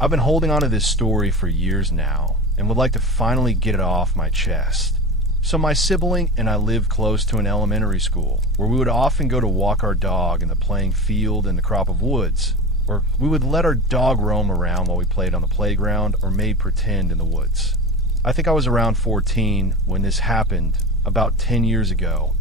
I've been holding on to this story for years now and would like to finally get it off my chest. So my sibling and I lived close to an elementary school where we would often go to walk our dog in the playing field in the crop of woods, or we would let our dog roam around while we played on the playground or made pretend in the woods. I think I was around 14 when this happened about 10 years ago.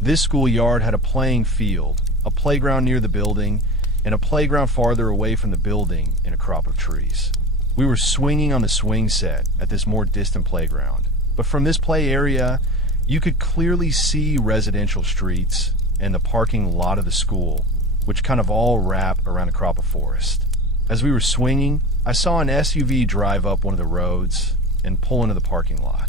This schoolyard had a playing field, a playground near the building, and a playground farther away from the building in a crop of trees. We were swinging on the swing set at this more distant playground, but from this play area, you could clearly see residential streets and the parking lot of the school, which kind of all wrap around a crop of forest. As we were swinging, I saw an SUV drive up one of the roads and pull into the parking lot.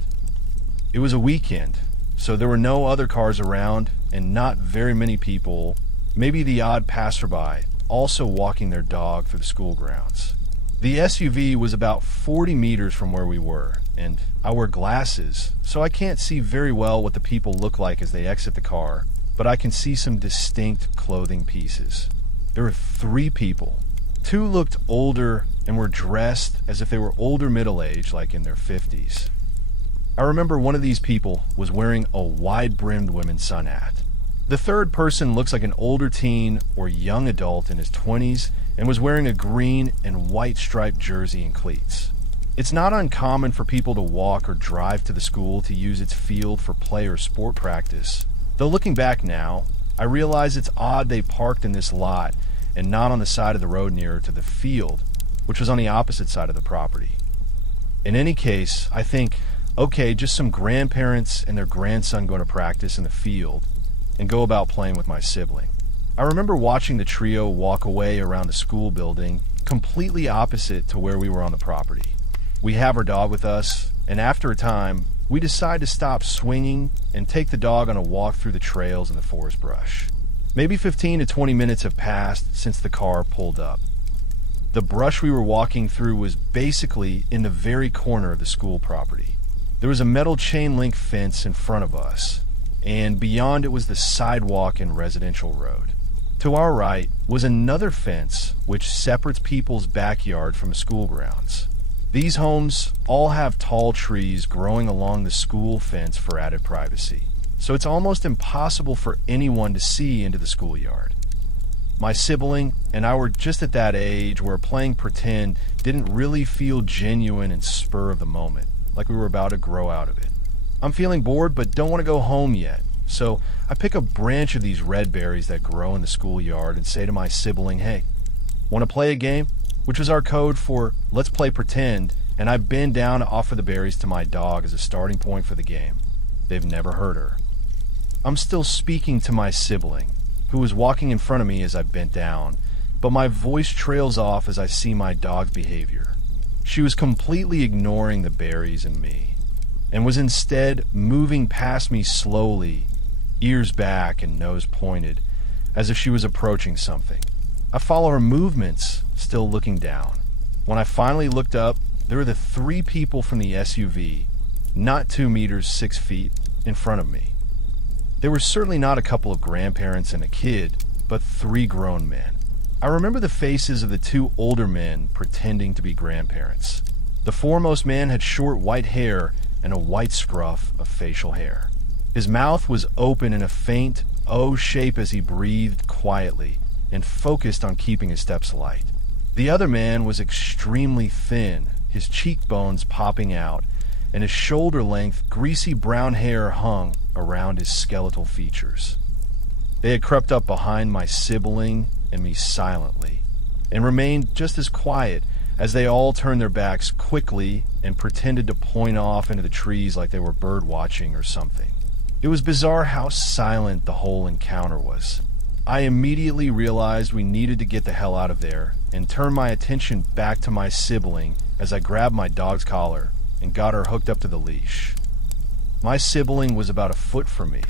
It was a weekend, so there were no other cars around and not very many people, maybe the odd passerby, also walking their dog through the school grounds. The SUV was about 40 meters from where we were, and I wear glasses, so I can't see very well what the people look like as they exit the car, but I can see some distinct clothing pieces. There were 3 people. 2 looked older and were dressed as if they were older middle-aged, like in their 50s. I remember one of these people was wearing a wide-brimmed women's sun hat. The third person looks like an older teen or young adult in his 20s and was wearing a green and white striped jersey and cleats. It's not uncommon for people to walk or drive to the school to use its field for play or sport practice. Though looking back now, I realize it's odd they parked in this lot and not on the side of the road nearer to the field, which was on the opposite side of the property. In any case, I think, okay, just some grandparents and their grandson going to practice in the field and go about playing with my sibling. I remember watching the trio walk away around the school building, completely opposite to where we were on the property. We have our dog with us, and after a time, we decide to stop swinging and take the dog on a walk through the trails and the forest brush. Maybe 15 to 20 minutes have passed since the car pulled up. The brush we were walking through was basically in the very corner of the school property. There was a metal chain link fence in front of us, and beyond it was the sidewalk and residential road. To our right was another fence which separates people's backyard from the school grounds. These homes all have tall trees growing along the school fence for added privacy, so it's almost impossible for anyone to see into the schoolyard. My sibling and I were just at that age where playing pretend didn't really feel genuine and spur of the moment, like we were about to grow out of it. I'm feeling bored but don't want to go home yet, so I pick a branch of these red berries that grow in the schoolyard and say to my sibling, "Hey, want to play a game?" Which was our code for let's play pretend, and I bend down to offer the berries to my dog as a starting point for the game. They've never heard her. I'm still speaking to my sibling, who was walking in front of me as I bent down, but my voice trails off as I see my dog's behavior. She was completely ignoring the berries and me, and was instead moving past me slowly, ears back and nose pointed, as if she was approaching something. I follow her movements, still looking down. When I finally looked up, there were the 3 people from the SUV, not 2 meters 6 feet, in front of me. They were certainly not a couple of grandparents and a kid, but 3 grown men. I remember the faces of the 2 older men pretending to be grandparents. The foremost man had short white hair and a white scruff of facial hair. His mouth was open in a faint O shape as he breathed quietly and focused on keeping his steps light. The other man was extremely thin, his cheekbones popping out, and his shoulder-length, greasy brown hair hung around his skeletal features. They had crept up behind my sibling and me silently, and remained just as quiet as they all turned their backs quickly and pretended to point off into the trees like they were bird watching or something. It was bizarre how silent the whole encounter was. I immediately realized we needed to get the hell out of there and turned my attention back to my sibling as I grabbed my dog's collar and got her hooked up to the leash. My sibling was about a foot from me,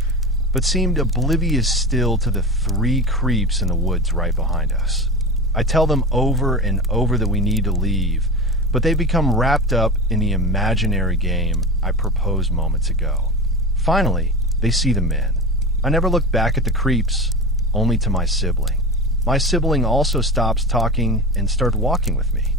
but seemed oblivious still to the 3 creeps in the woods right behind us. I tell them over and over that we need to leave, but they become wrapped up in the imaginary game I proposed moments ago. Finally, they see the men. I never looked back at the creeps, only to my sibling. My sibling also stops talking and starts walking with me.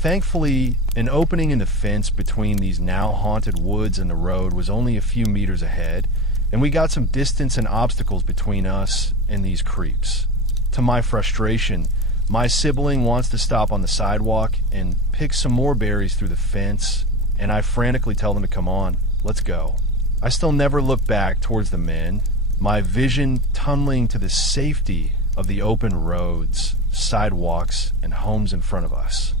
Thankfully, an opening in the fence between these now haunted woods and the road was only a few meters ahead, and we got some distance and obstacles between us and these creeps. To my frustration, my sibling wants to stop on the sidewalk and pick some more berries through the fence, and I frantically tell them to come on, let's go. I still never look back towards the men, my vision tunneling to the safety of the open roads, sidewalks, and homes in front of us.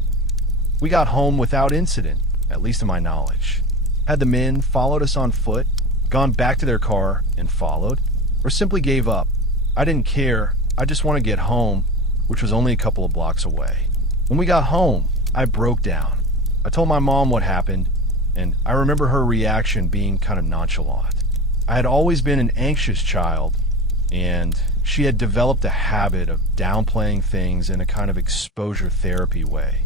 We got home without incident, at least to my knowledge. Had the men followed us on foot, gone back to their car and followed, or simply gave up? I didn't care. I just want to get home, which was only a couple of blocks away. When we got home, I broke down. I told my mom what happened, and I remember her reaction being kind of nonchalant. I had always been an anxious child, and she had developed a habit of downplaying things in a kind of exposure therapy way.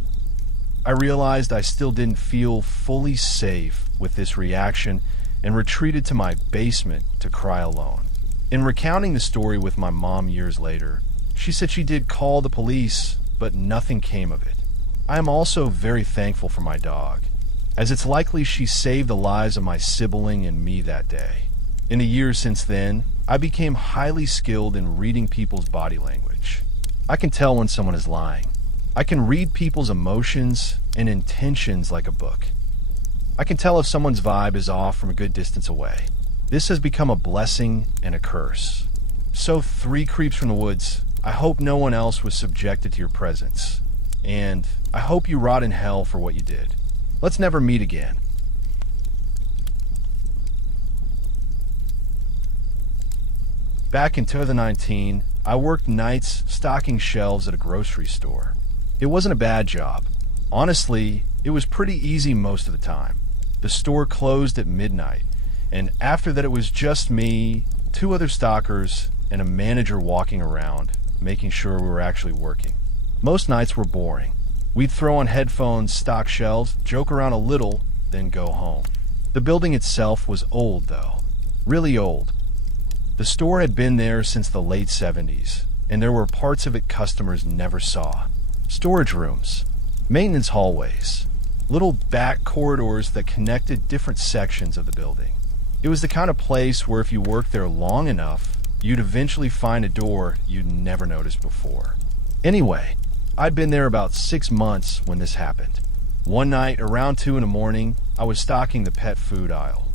I realized I still didn't feel fully safe with this reaction and retreated to my basement to cry alone. In recounting the story with my mom years later, she said she did call the police, but nothing came of it. I am also very thankful for my dog, as it's likely she saved the lives of my sibling and me that day. In the years since then, I became highly skilled in reading people's body language. I can tell when someone is lying. I can read people's emotions and intentions like a book. I can tell if someone's vibe is off from a good distance away. This has become a blessing and a curse. So, 3 creeps from the woods, I hope no one else was subjected to your presence. And I hope you rot in hell for what you did. Let's never meet again. Back in 2019, I worked nights stocking shelves at a grocery store. It wasn't a bad job. Honestly, it was pretty easy most of the time. The store closed at midnight, and after that it was just me, 2 other stockers, and a manager walking around, making sure we were actually working. Most nights were boring. We'd throw on headphones, stock shelves, joke around a little, then go home. The building itself was old, though. Really old. The store had been there since the late 70s, and there were parts of it customers never saw. Storage rooms, maintenance hallways, little back corridors that connected different sections of the building. It was the kind of place where if you worked there long enough, you'd eventually find a door you'd never noticed before. Anyway, I'd been there about 6 months when this happened. One night, around 2 in the morning, I was stocking the pet food aisle.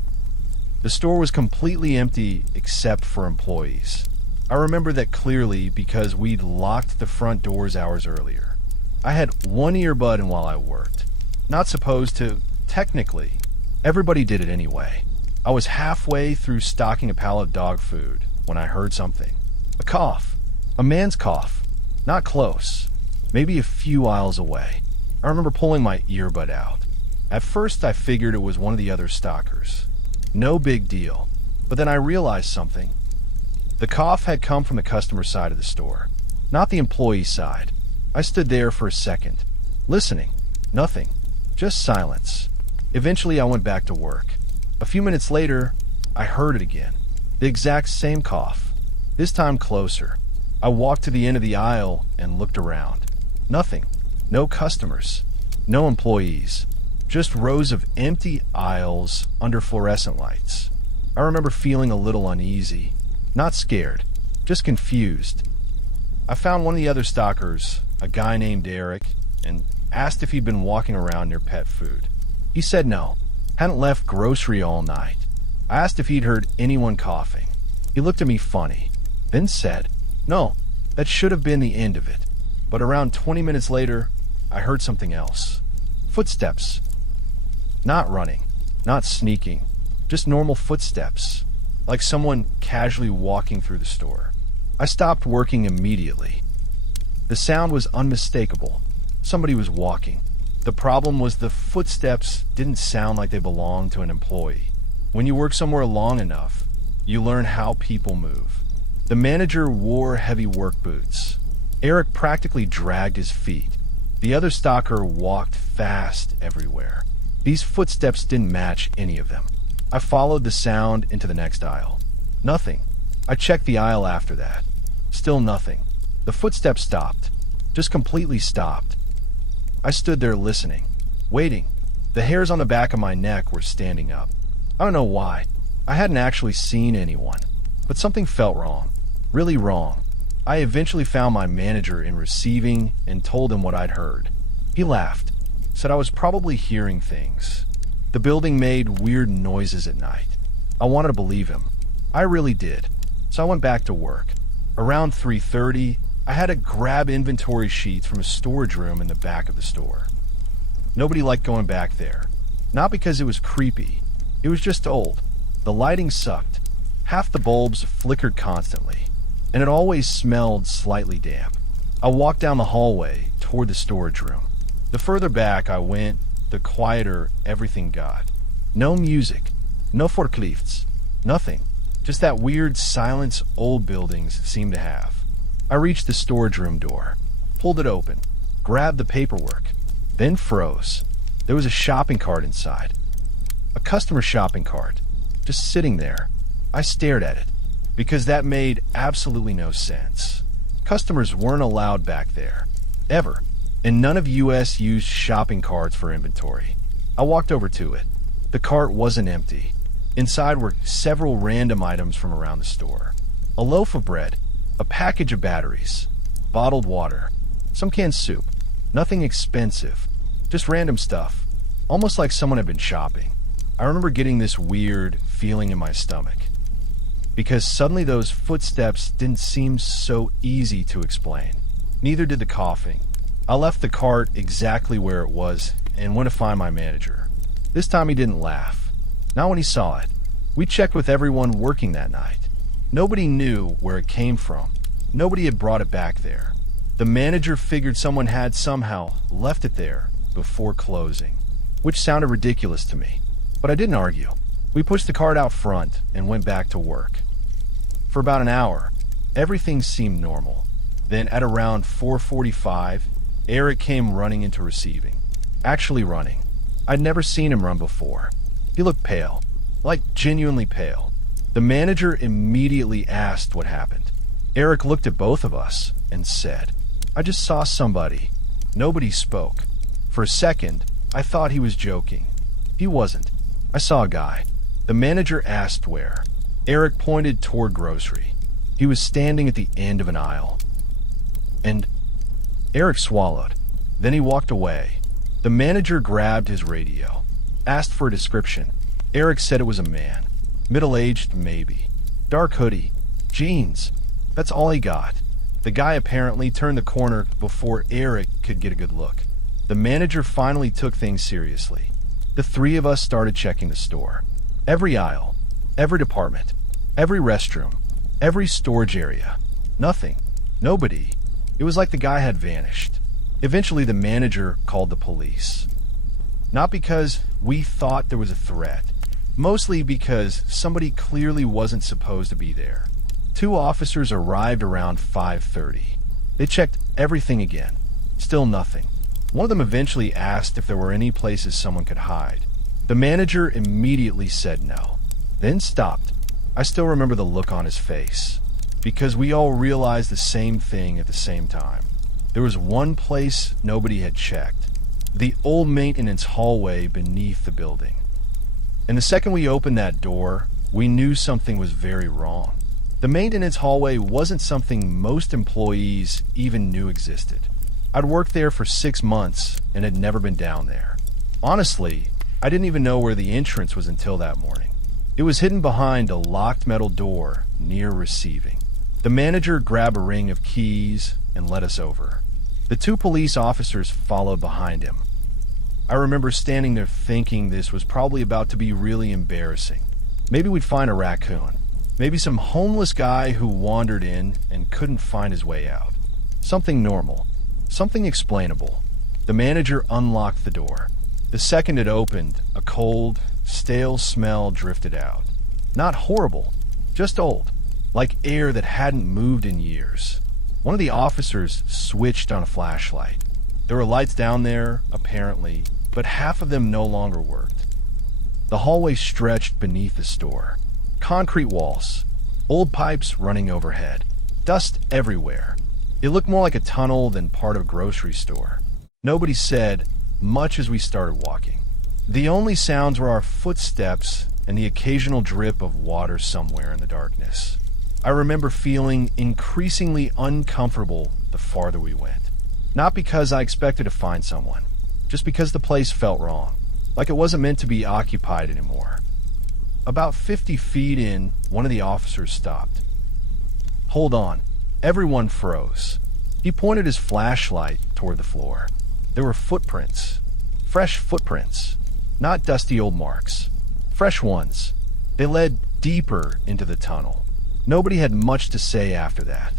The store was completely empty except for employees. I remember that clearly because we'd locked the front doors hours earlier. I had one earbud in while I worked. Not supposed to, technically. Everybody did it anyway. I was halfway through stocking a pallet of dog food when I heard something. A cough. A man's cough. Not close. Maybe a few aisles away. I remember pulling my earbud out. At first I figured it was one of the other stockers. No big deal. But then I realized something. The cough had come from the customer side of the store, not the employee side. I stood there for a second, listening. Nothing. Just silence. Eventually I went back to work. A few minutes later, I heard it again. The exact same cough. This time closer. I walked to the end of the aisle and looked around. Nothing. No customers. No employees. Just rows of empty aisles under fluorescent lights. I remember feeling a little uneasy. Not scared. Just confused. I found one of the other stockers, a guy named Eric, and asked if he'd been walking around near pet food. He said no. Hadn't left grocery all night. I asked if he'd heard anyone coughing. He looked at me funny, then said, "No, that should have been the end of it." But around 20 minutes later, I heard something else. Footsteps. Not running, not sneaking, just normal footsteps, like someone casually walking through the store. I stopped working immediately. The sound was unmistakable. Somebody was walking. The problem was the footsteps didn't sound like they belonged to an employee. When you work somewhere long enough, you learn how people move. The manager wore heavy work boots. Eric practically dragged his feet. The other stalker walked fast everywhere. These footsteps didn't match any of them. I followed the sound into the next aisle. Nothing. I checked the aisle after that. Still nothing. The footsteps stopped. Just completely stopped. I stood there listening, waiting. The hairs on the back of my neck were standing up. I don't know why. I hadn't actually seen anyone, but something felt wrong. Really wrong. I eventually found my manager in receiving and told him what I'd heard. He laughed, said I was probably hearing things. The building made weird noises at night. I wanted to believe him. I really did. So I went back to work. Around 3:30, I had to grab inventory sheets from a storage room in the back of the store. Nobody liked going back there. Not because it was creepy. It was just old. The lighting sucked. Half the bulbs flickered constantly, and it always smelled slightly damp. I walked down the hallway toward the storage room. The further back I went, the quieter everything got. No music, no forklifts, nothing. Just that weird silence old buildings seem to have. I reached the storage room door, pulled it open, grabbed the paperwork, then froze. There was a shopping cart inside. A customer shopping cart, just sitting there. I stared at it, because that made absolutely no sense. Customers weren't allowed back there, ever, and none of US used shopping carts for inventory. I walked over to it. The cart wasn't empty. Inside were several random items from around the store. A loaf of bread, a package of batteries, bottled water, some canned soup. Nothing expensive, just random stuff, almost like someone had been shopping. I remember getting this weird feeling in my stomach, because suddenly those footsteps didn't seem so easy to explain. Neither did the coughing. I left the cart exactly where it was and went to find my manager. This time he didn't laugh. Not when he saw it. We checked with everyone working that night. Nobody knew where it came from. Nobody had brought it back there. The manager figured someone had somehow left it there before closing, which sounded ridiculous to me. But I didn't argue. We pushed the cart out front and went back to work. For about an hour, everything seemed normal. Then at around 4:45, Eric came running into receiving. Actually running. I'd never seen him run before. He looked pale, like genuinely pale. The manager immediately asked what happened. Eric looked at both of us and said, "I just saw somebody." Nobody spoke. For a second, I thought he was joking. He wasn't. I saw a guy. The manager asked where. Eric pointed toward grocery. He was standing at the end of an aisle. And Eric swallowed. Then he walked away. The manager grabbed his radio, asked for a description. Eric said it was a man. Middle-aged, maybe. Dark hoodie. Jeans. That's all he got. The guy apparently turned the corner before Eric could get a good look. The manager finally took things seriously. The three of us started checking the store. Every aisle, every department, every restroom, every storage area. Nothing. Nobody. It was like the guy had vanished. Eventually, the manager called the police. Not because we thought there was a threat, mostly because somebody clearly wasn't supposed to be there. Two officers arrived around 5:30. They checked everything again. Still nothing. One of them eventually asked if there were any places someone could hide. The manager immediately said no, then stopped. I still remember the look on his face, because we all realized the same thing at the same time. There was one place nobody had checked. The old maintenance hallway beneath the building. And the second we opened that door, we knew something was very wrong. The maintenance hallway wasn't something most employees even knew existed. I'd worked there for 6 months and had never been down there. Honestly, I didn't even know where the entrance was until that morning. It was hidden behind a locked metal door near receiving. The manager grabbed a ring of keys and led us over. The two police officers followed behind him. I remember standing there thinking this was probably about to be really embarrassing. Maybe we'd find a raccoon. Maybe some homeless guy who wandered in and couldn't find his way out. Something normal. Something explainable. The manager unlocked the door. The second it opened, a cold, stale smell drifted out. Not horrible, just old, like air that hadn't moved in years. One of the officers switched on a flashlight. There were lights down there, apparently, but half of them no longer worked. The hallway stretched beneath the store. Concrete walls, old pipes running overhead, dust everywhere. It looked more like a tunnel than part of a grocery store. Nobody said much as we started walking. The only sounds were our footsteps and the occasional drip of water somewhere in the darkness. I remember feeling increasingly uncomfortable the farther we went. Not because I expected to find someone, just because the place felt wrong, like it wasn't meant to be occupied anymore. About 50 feet in, one of the officers stopped. "Hold on." Everyone froze. He pointed his flashlight toward the floor. There were footprints. Fresh footprints. Not dusty old marks. Fresh ones. They led deeper into the tunnel. Nobody had much to say after that.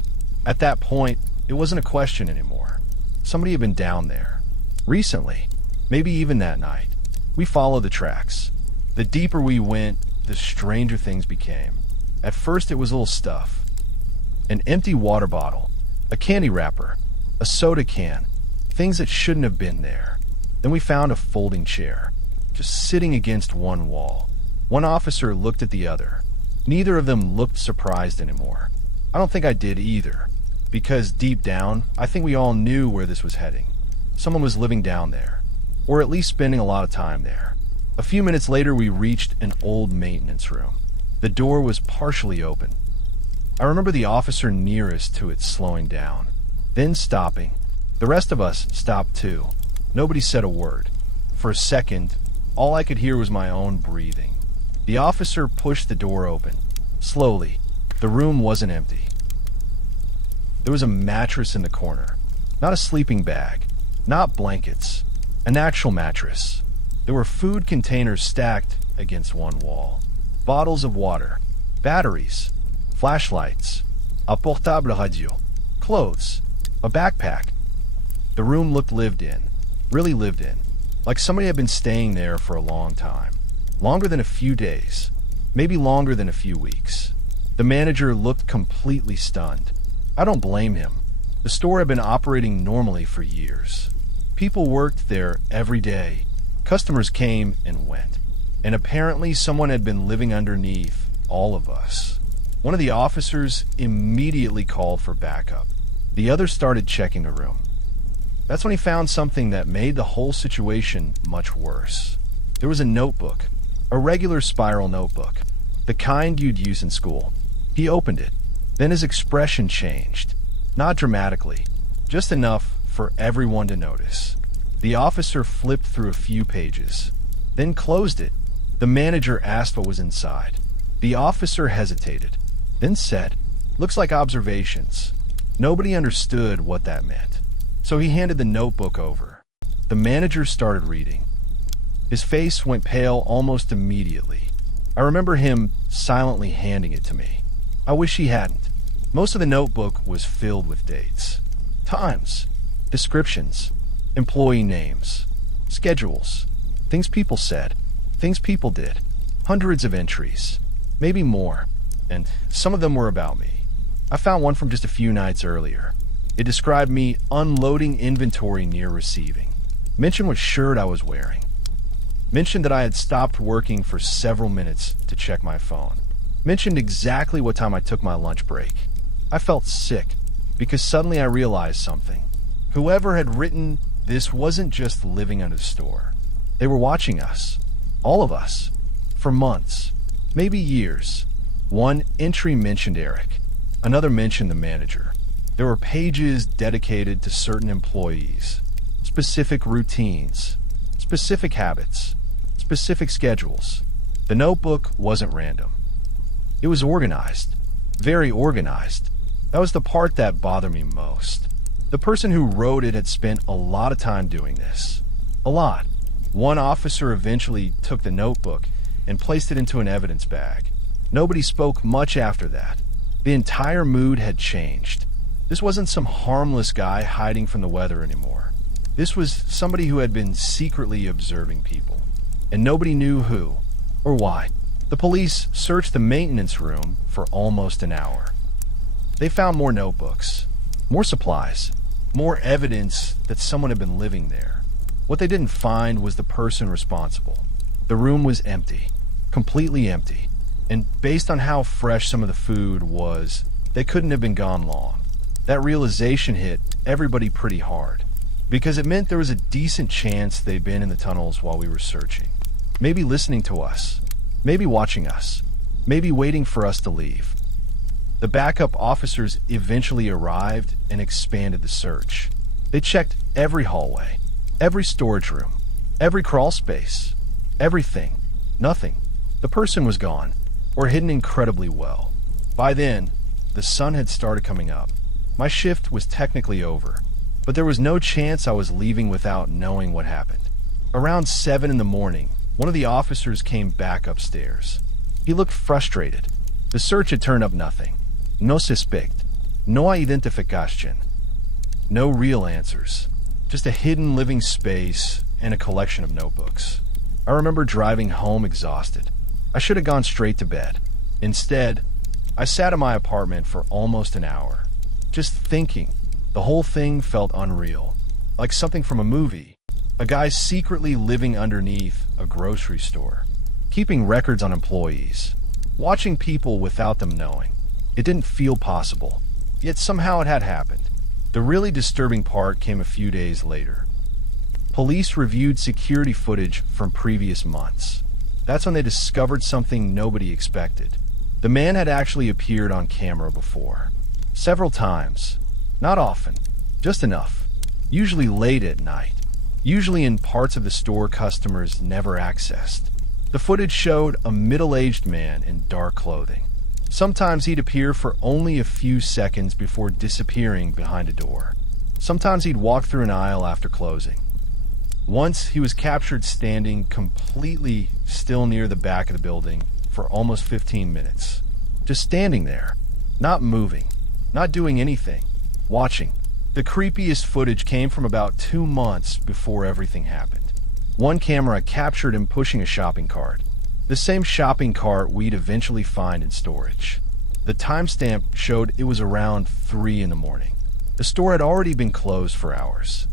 At that point, it wasn't a question anymore. Somebody had been down there. Recently. Maybe even that night. We followed the tracks. The deeper we went, the stranger things became. At first it was little stuff. An empty water bottle. A candy wrapper. A soda can. Things that shouldn't have been there. Then we found a folding chair. Just sitting against one wall. One officer looked at the other. Neither of them looked surprised anymore. I don't think I did either. Because deep down, I think we all knew where this was heading. Someone was living down there. Or at least spending a lot of time there. A few minutes later, we reached an old maintenance room. The door was partially open. I remember the officer nearest to it slowing down, then stopping. The rest of us stopped too. Nobody said a word. For a second, all I could hear was my own breathing. The officer pushed the door open. Slowly. The room wasn't empty. There was a mattress in the corner. Not a sleeping bag. Not blankets. An actual mattress. There were food containers stacked against one wall. Bottles of water. Batteries. Flashlights. A portable radio. Clothes. A backpack. The room looked lived in. Really lived in. Like somebody had been staying there for a long time. Longer than a few days. Maybe longer than a few weeks. The manager looked completely stunned. I don't blame him. The store had been operating normally for years. People worked there every day. Customers came and went. And apparently someone had been living underneath all of us. One of the officers immediately called for backup. The other started checking the room. That's when he found something that made the whole situation much worse. There was a notebook. A regular spiral notebook. The kind you'd use in school. He opened it. Then his expression changed. Not dramatically. Just enough for everyone to notice. The officer flipped through a few pages. Then closed it. The manager asked what was inside. The officer hesitated. Then said, "Looks like observations." Nobody understood what that meant. So he handed the notebook over. The manager started reading. His face went pale almost immediately. I remember him silently handing it to me. I wish he hadn't. Most of the notebook was filled with dates. Times. Descriptions. Employee names. Schedules. Things people said. Things people did. Hundreds of entries. Maybe more. And some of them were about me. I found one from just a few nights earlier. It described me unloading inventory near receiving. Mentioned what shirt I was wearing. Mentioned that I had stopped working for several minutes to check my phone. Mentioned exactly what time I took my lunch break. I felt sick because suddenly I realized something. Whoever had written this wasn't just living in a store. They were watching us. All of us. For months. Maybe years. One entry mentioned Eric. Another mentioned the manager. There were pages dedicated to certain employees. Specific routines. Specific habits. Specific schedules. The notebook wasn't random. It was organized. Very organized. That was the part that bothered me most. The person who wrote it had spent a lot of time doing this. A lot. One officer eventually took the notebook and placed it into an evidence bag. Nobody spoke much after that. The entire mood had changed. This wasn't some harmless guy hiding from the weather anymore. This was somebody who had been secretly observing people. And nobody knew who or why. The police searched the maintenance room for almost an hour. They found more notebooks, more supplies, more evidence that someone had been living there. What they didn't find was the person responsible. The room was empty, completely empty. And based on how fresh some of the food was, they couldn't have been gone long. That realization hit everybody pretty hard. because it meant there was a decent chance they'd been in the tunnels while we were searching. Maybe listening to us, maybe watching us, maybe waiting for us to leave. The backup officers eventually arrived and expanded the search. They checked every hallway, every storage room, every crawl space, everything. Nothing. The person was gone, or hidden incredibly well. By then, the sun had started coming up. My shift was technically over, but there was no chance I was leaving without knowing what happened. Around 7 in the morning, one of the officers came back upstairs. He looked frustrated. The search had turned up nothing. No suspect. No identificación. No real answers. Just a hidden living space and a collection of notebooks. I remember driving home exhausted. I should have gone straight to bed. Instead, I sat in my apartment for almost an hour, just thinking. The whole thing felt unreal, like something from a movie. A guy secretly living underneath a grocery store, keeping records on employees, watching people without them knowing. It didn't feel possible, yet somehow it had happened. The really disturbing part came a few days later. Police reviewed security footage from previous months. That's when they discovered something nobody expected. The man had actually appeared on camera before. Several times. Not often. Just enough. Usually late at night. Usually in parts of the store customers never accessed. The footage showed a middle-aged man in dark clothing. Sometimes he'd appear for only a few seconds before disappearing behind a door. Sometimes he'd walk through an aisle after closing. Once he was captured standing completely still near the back of the building for almost 15 minutes. Just standing there, not moving, not doing anything, watching. The creepiest footage came from about 2 months before everything happened. One camera captured him pushing a shopping cart. The same shopping cart we'd eventually find in storage. The timestamp showed it was around 3 in the morning. The store had already been closed for hours.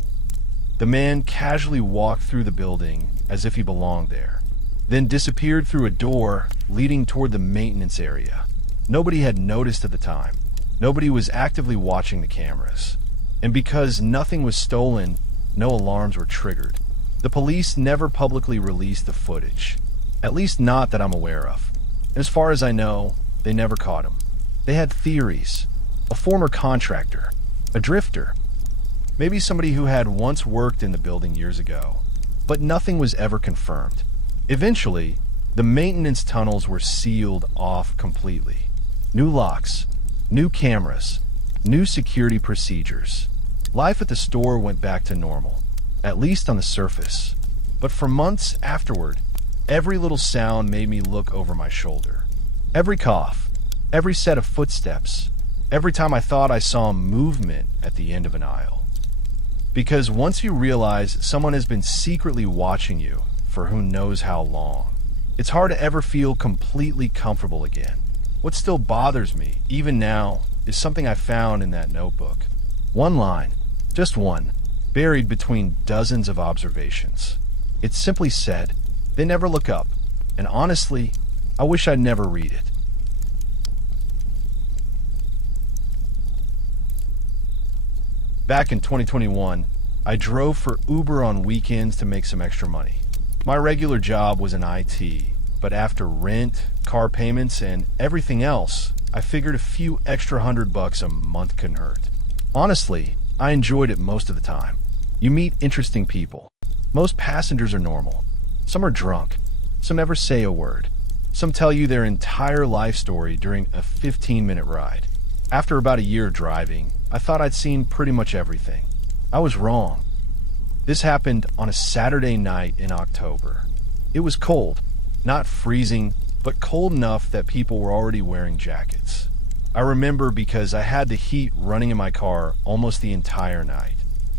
The man casually walked through the building as if he belonged there, then disappeared through a door leading toward the maintenance area. Nobody had noticed at the time. Nobody was actively watching the cameras. And because nothing was stolen, no alarms were triggered. The police never publicly released the footage. At least not that I'm aware of. And as far as I know, they never caught him. They had theories. A former contractor. A drifter. Maybe somebody who had once worked in the building years ago. But nothing was ever confirmed. Eventually, the maintenance tunnels were sealed off completely. New locks, new cameras, new security procedures. Life at the store went back to normal, at least on the surface. But for months afterward, every little sound made me look over my shoulder. Every cough, every set of footsteps, every time I thought I saw movement at the end of an aisle. Because once you realize someone has been secretly watching you for who knows how long, it's hard to ever feel completely comfortable again. What still bothers me, even now, is something I found in that notebook. One line, just one, buried between dozens of observations. It simply said, "They never look up," and honestly, I wish I'd never read it. Back in 2021, I drove for Uber on weekends to make some extra money. My regular job was in IT, but after rent, car payments, and everything else, I figured a few extra $100 a month couldn't hurt. Honestly, I enjoyed it most of the time. You meet interesting people. Most passengers are normal. Some are drunk. Some never say a word. Some tell you their entire life story during a 15-minute ride. After about a year of driving, I thought I'd seen pretty much everything. I was wrong. This happened on a Saturday night in October. It was cold. Not freezing, but cold enough that people were already wearing jackets. I remember because I had the heat running in my car almost the entire night.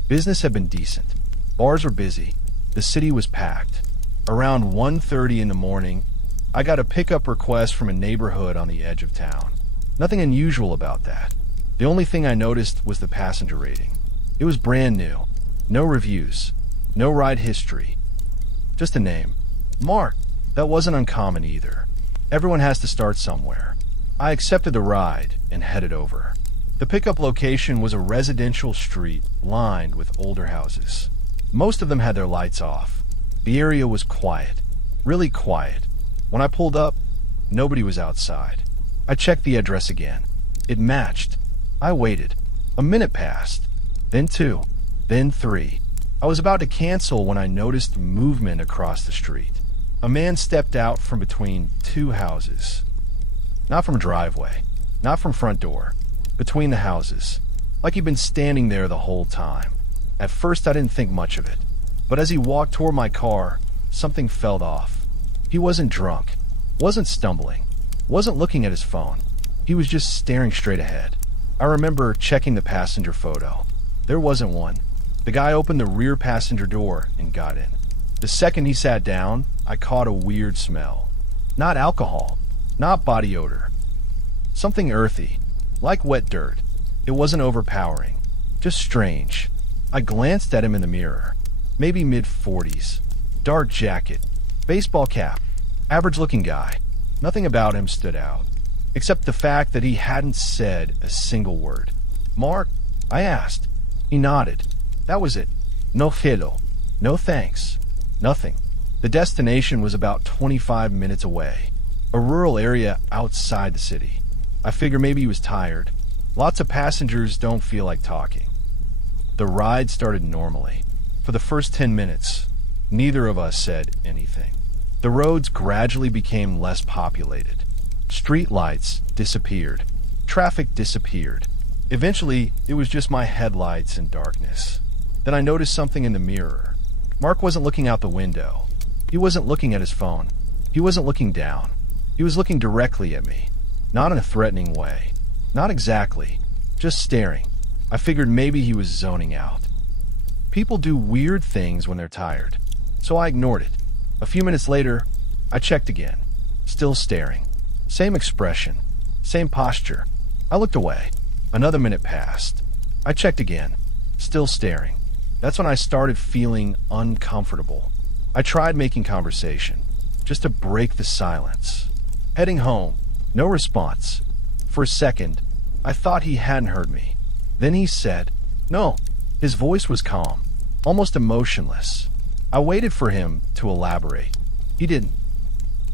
Business had been decent. Bars were busy. The city was packed. Around 1:30 in the morning, I got a pickup request from a neighborhood on the edge of town. Nothing unusual about that. The only thing I noticed was the passenger rating. It was brand new. No reviews. No ride history. Just a name. Mark. That wasn't uncommon either. Everyone has to start somewhere. I accepted the ride and headed over. The pickup location was a residential street lined with older houses. Most of them had their lights off. The area was quiet, really quiet. When I pulled up, nobody was outside. I checked the address again. It matched. I waited. A minute passed, then 2, then 3. I was about to cancel when I noticed movement across the street. A man stepped out from between 2 houses. Not from driveway, not from front door, between the houses, like he'd been standing there the whole time. At first I didn't think much of it, but as he walked toward my car, something felt off. He wasn't drunk, wasn't stumbling, wasn't looking at his phone. He was just staring straight ahead. I remember checking the passenger photo. There wasn't one. The guy opened the rear passenger door and got in. The second he sat down, I caught a weird smell. Not alcohol, not body odor. Something earthy, like wet dirt. It wasn't overpowering, just strange. I glanced at him in the mirror. Maybe mid-40s. Dark jacket, baseball cap, average-looking guy. Nothing about him stood out, except the fact that he hadn't said a single word. "Mark?" I asked. He nodded. That was it. No hello. No thanks. Nothing. The destination was about 25 minutes away. A rural area outside the city. I figured maybe he was tired. Lots of passengers don't feel like talking. The ride started normally. For the first 10 minutes, neither of us said anything. The roads gradually became less populated. Street lights disappeared. Traffic disappeared. Eventually, it was just my headlights and darkness. Then I noticed something in the mirror. Mark wasn't looking out the window. He wasn't looking at his phone. He wasn't looking down. He was looking directly at me. Not in a threatening way. Not exactly. Just staring. I figured maybe he was zoning out. People do weird things when they're tired. So I ignored it. A few minutes later, I checked again. Still staring. Same expression. Same posture. I looked away. Another minute passed. I checked again. Still staring. That's when I started feeling uncomfortable. I tried making conversation, just to break the silence. Heading home. No response. For a second, I thought he hadn't heard me. Then he said, "No." His voice was calm, almost emotionless. I waited for him to elaborate. He didn't.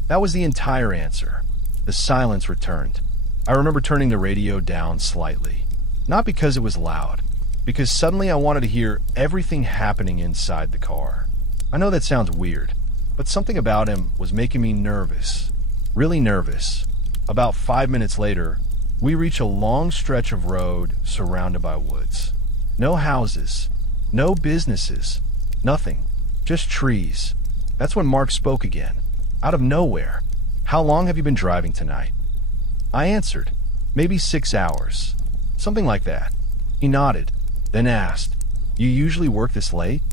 That was the entire answer. The silence returned. I remember turning the radio down slightly. Not because it was loud, because suddenly I wanted to hear everything happening inside the car. I know that sounds weird, but something about him was making me nervous. Really nervous. About 5 minutes later, we reach a long stretch of road surrounded by woods. No houses, no businesses, nothing, just trees. That's when Mark spoke again, out of nowhere. "How long have you been driving tonight?" I answered, "Maybe 6 hours." Something like that. He nodded, then asked, "You usually work this late?"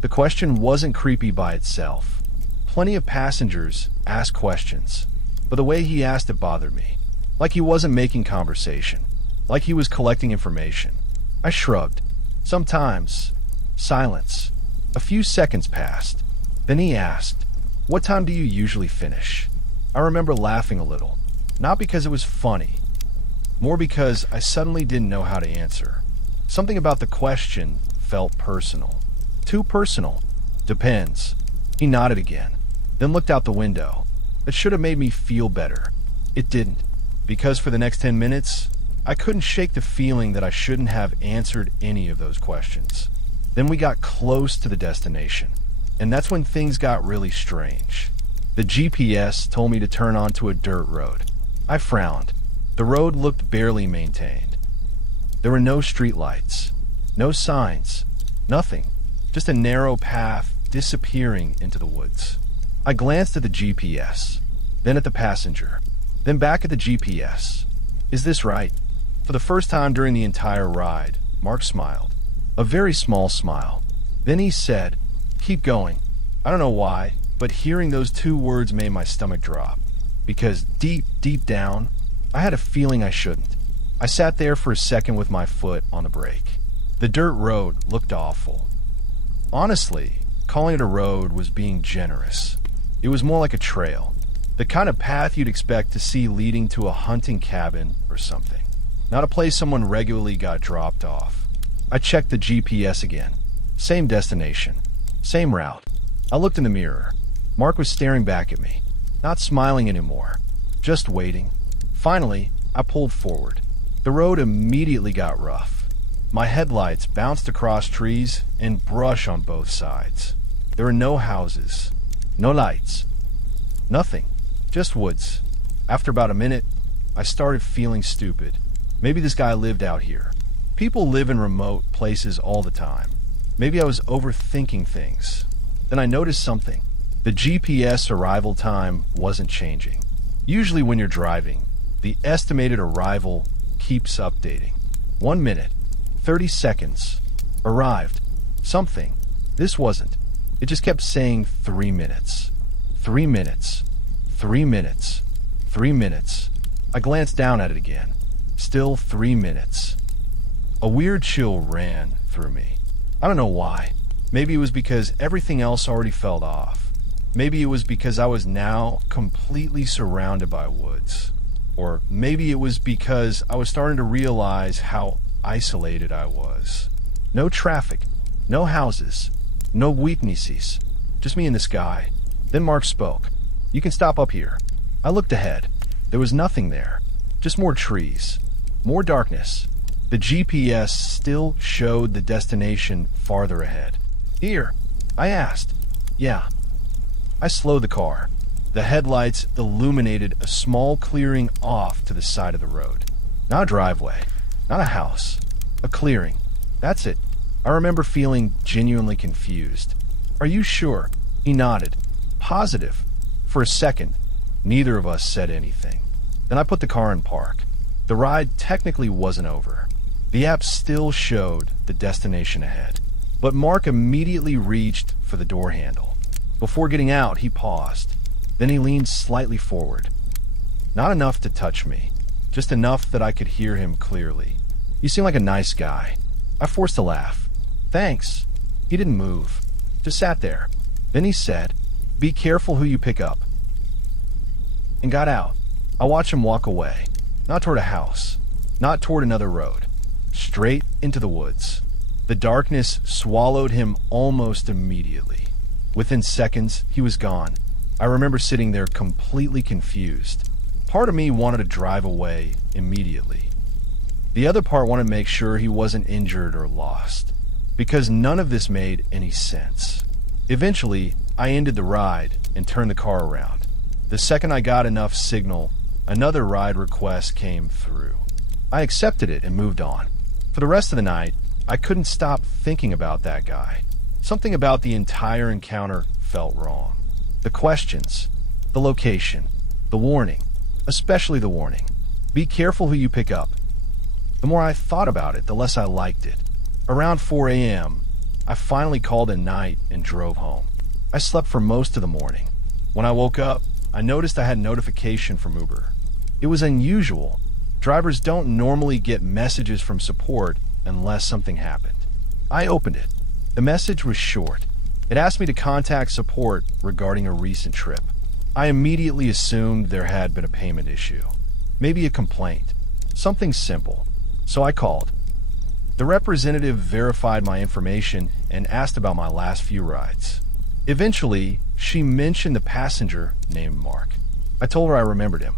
The question wasn't creepy by itself. Plenty of passengers ask questions, but the way he asked it bothered me. Like he wasn't making conversation, like he was collecting information. I shrugged. Sometimes. Silence. A few seconds passed. Then he asked, "What time do you usually finish?" I remember laughing a little, not because it was funny, more because I suddenly didn't know how to answer. Something about the question felt personal. Too personal. Depends. He nodded again, then looked out the window. That should have made me feel better. It didn't, because for the next 10 minutes, I couldn't shake the feeling that I shouldn't have answered any of those questions. Then we got close to the destination, and that's when things got really strange. The GPS told me to turn onto a dirt road. I frowned. The road looked barely maintained. There were no streetlights, no signs, nothing, just a narrow path disappearing into the woods. I glanced at the GPS, then at the passenger, then back at the GPS. Is this right? For the first time during the entire ride, Mark smiled. A very small smile. Then he said, "Keep going." I don't know why, but hearing those 2 words made my stomach drop. Because deep, deep down, I had a feeling I shouldn't. I sat there for a second with my foot on the brake. The dirt road looked awful. Honestly, calling it a road was being generous. It was more like a trail. The kind of path you'd expect to see leading to a hunting cabin or something. not a place someone regularly got dropped off. I checked the GPS again. Same destination. Same route. I looked in the mirror. Mark was staring back at me, not smiling anymore, just waiting. Finally, I pulled forward. The road immediately got rough. My headlights bounced across trees and brush on both sides. There were no houses, no lights, nothing, just woods. After about a minute, I started feeling stupid. Maybe this guy lived out here. People live in remote places all the time. Maybe I was overthinking things. Then I noticed something. The GPS arrival time wasn't changing. Usually when you're driving, the estimated arrival keeps updating. 1 minute, 30 seconds, arrived, something. This wasn't. It just kept saying 3 minutes. 3 minutes. 3 minutes. 3 minutes. I glanced down at it again. Still 3 minutes. A weird chill ran through me. I don't know why. Maybe it was because everything else already fell off. Maybe it was because I was now completely surrounded by woods. Or maybe it was because I was starting to realize how isolated I was. No traffic, no houses, no witnesses, just me and the sky. Then Mark spoke. "You can stop up here." I looked ahead. There was nothing there, just more trees, more darkness. The GPS still showed the destination farther ahead. "Here?" I asked. "Yeah." I slowed the car. The headlights illuminated a small clearing off to the side of the road. Not a driveway, not a house, a clearing. That's it. I remember feeling genuinely confused. "Are you sure?" He nodded. "Positive." For a second, neither of us said anything. Then I put the car in park. The ride technically wasn't over. The app still showed the destination ahead. But Mark immediately reached for the door handle. Before getting out, he paused. Then he leaned slightly forward. Not enough to touch me, just enough that I could hear him clearly. "You seem like a nice guy." I forced a laugh. "Thanks." He didn't move, just sat there. Then he said, "Be careful who you pick up," and got out. I watched him walk away, not toward a house, not toward another road, straight into the woods. The darkness swallowed him almost immediately. Within seconds, he was gone. I remember sitting there completely confused. Part of me wanted to drive away immediately. The other part wanted to make sure he wasn't injured or lost, because none of this made any sense. Eventually, I ended the ride and turned the car around. The second I got enough signal, another ride request came through. I accepted it and moved on. For the rest of the night, I couldn't stop thinking about that guy. Something about the entire encounter felt wrong. The questions, the location, the warning, especially the warning. "Be careful who you pick up." The more I thought about it, the less I liked it. Around 4 a.m., I finally called a night and drove home. I slept for most of the morning. When I woke up, I noticed I had notification from Uber. It was unusual. Drivers don't normally get messages from support unless something happened. I opened it. The message was short. It asked me to contact support regarding a recent trip. I immediately assumed there had been a payment issue. Maybe a complaint. Something simple. So I called. The representative verified my information and asked about my last few rides. Eventually, she mentioned the passenger named Mark. I told her I remembered him.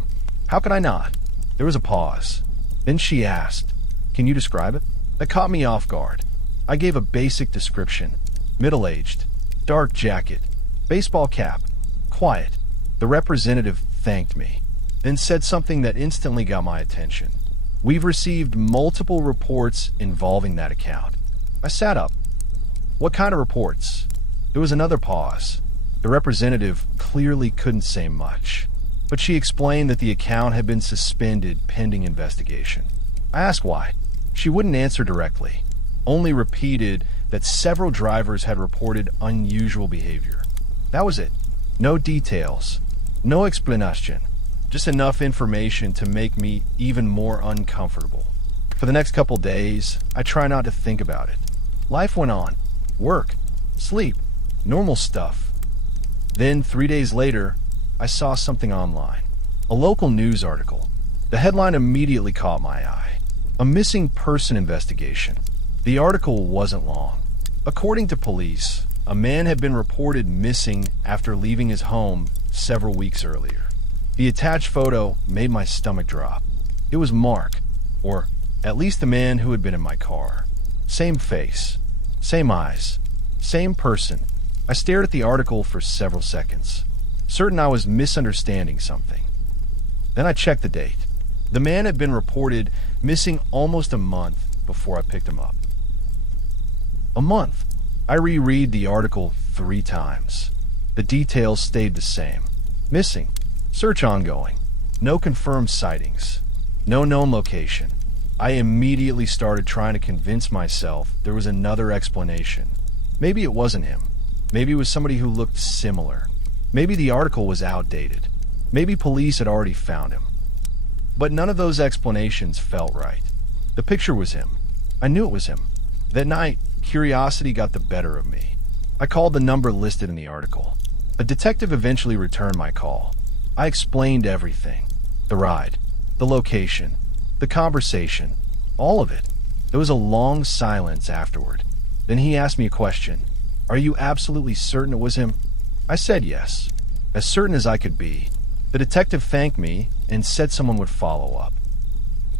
How could I not? There was a pause. Then she asked, "Can you describe it?" That caught me off guard. I gave a basic description. Middle-aged, dark jacket, baseball cap, quiet. The representative thanked me, then said something that instantly got my attention. "We've received multiple reports involving that account." I sat up. "What kind of reports?" There was another pause. The representative clearly couldn't say much, but she explained that the account had been suspended pending investigation. I asked why. She wouldn't answer directly, only repeated that several drivers had reported unusual behavior. That was it. No details, no explanation, just enough information to make me even more uncomfortable. For the next couple days, I try not to think about it. Life went on. Work, sleep, normal stuff. Then 3 days later, I saw something online. A local news article. The headline immediately caught my eye. A missing person investigation. The article wasn't long. According to police, a man had been reported missing after leaving his home several weeks earlier. The attached photo made my stomach drop. It was Mark, or at least the man who had been in my car. Same face, same eyes, same person. I stared at the article for several seconds, certain I was misunderstanding something. Then I checked the date. The man had been reported missing almost a month before I picked him up. A month. I reread the article 3 times. The details stayed the same. Missing. Search ongoing. No confirmed sightings. No known location. I immediately started trying to convince myself there was another explanation. Maybe it wasn't him. Maybe it was somebody who looked similar. Maybe the article was outdated. Maybe police had already found him. But none of those explanations felt right. The picture was him. I knew it was him. That night, curiosity got the better of me. I called the number listed in the article. A detective eventually returned my call. I explained everything. The ride, the location, the conversation, all of it. There was a long silence afterward. Then he asked me a question. "Are you absolutely certain it was him?" I said yes, as certain as I could be. The detective thanked me and said someone would follow up.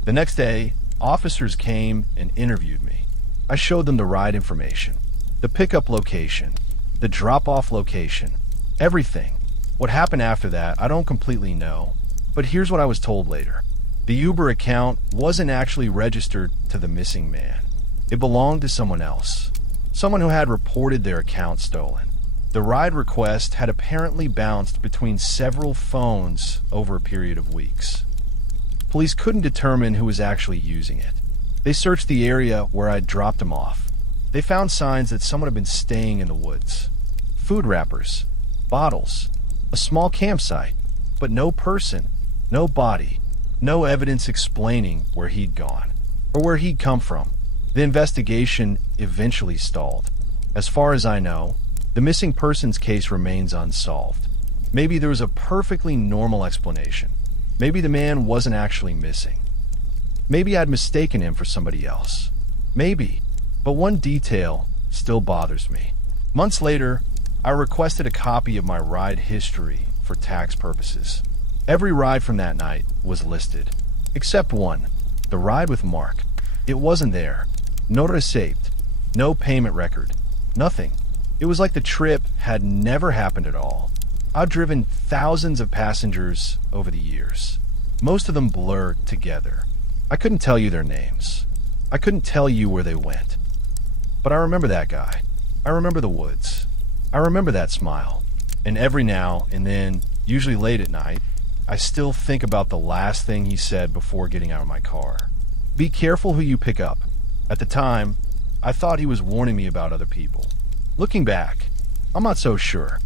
The next day, officers came and interviewed me. I showed them the ride information, the pickup location, the drop-off location, everything. What happened after that, I don't completely know, but here's what I was told later. The Uber account wasn't actually registered to the missing man. It belonged to someone else, someone who had reported their account stolen. The ride request had apparently bounced between several phones over a period of weeks. Police couldn't determine who was actually using it. They searched the area where I'd dropped him off. They found signs that someone had been staying in the woods. Food wrappers, bottles, a small campsite, but no person, no body, no evidence explaining where he'd gone or where he'd come from. The investigation eventually stalled. As far as I know, the missing persons case remains unsolved. Maybe there was a perfectly normal explanation. Maybe the man wasn't actually missing. Maybe I'd mistaken him for somebody else. Maybe. But one detail still bothers me. Months later, I requested a copy of my ride history for tax purposes. Every ride from that night was listed, except one, the ride with Mark. It wasn't there. No receipt, no payment record, nothing. It was like the trip had never happened at all. I've driven thousands of passengers over the years. Most of them blur together. I couldn't tell you their names. I couldn't tell you where they went. But I remember that guy. I remember the woods. I remember that smile. And every now and then, usually late at night, I still think about the last thing he said before getting out of my car. Be careful who you pick up. At the time, I thought he was warning me about other people. Looking back, I'm not so sure.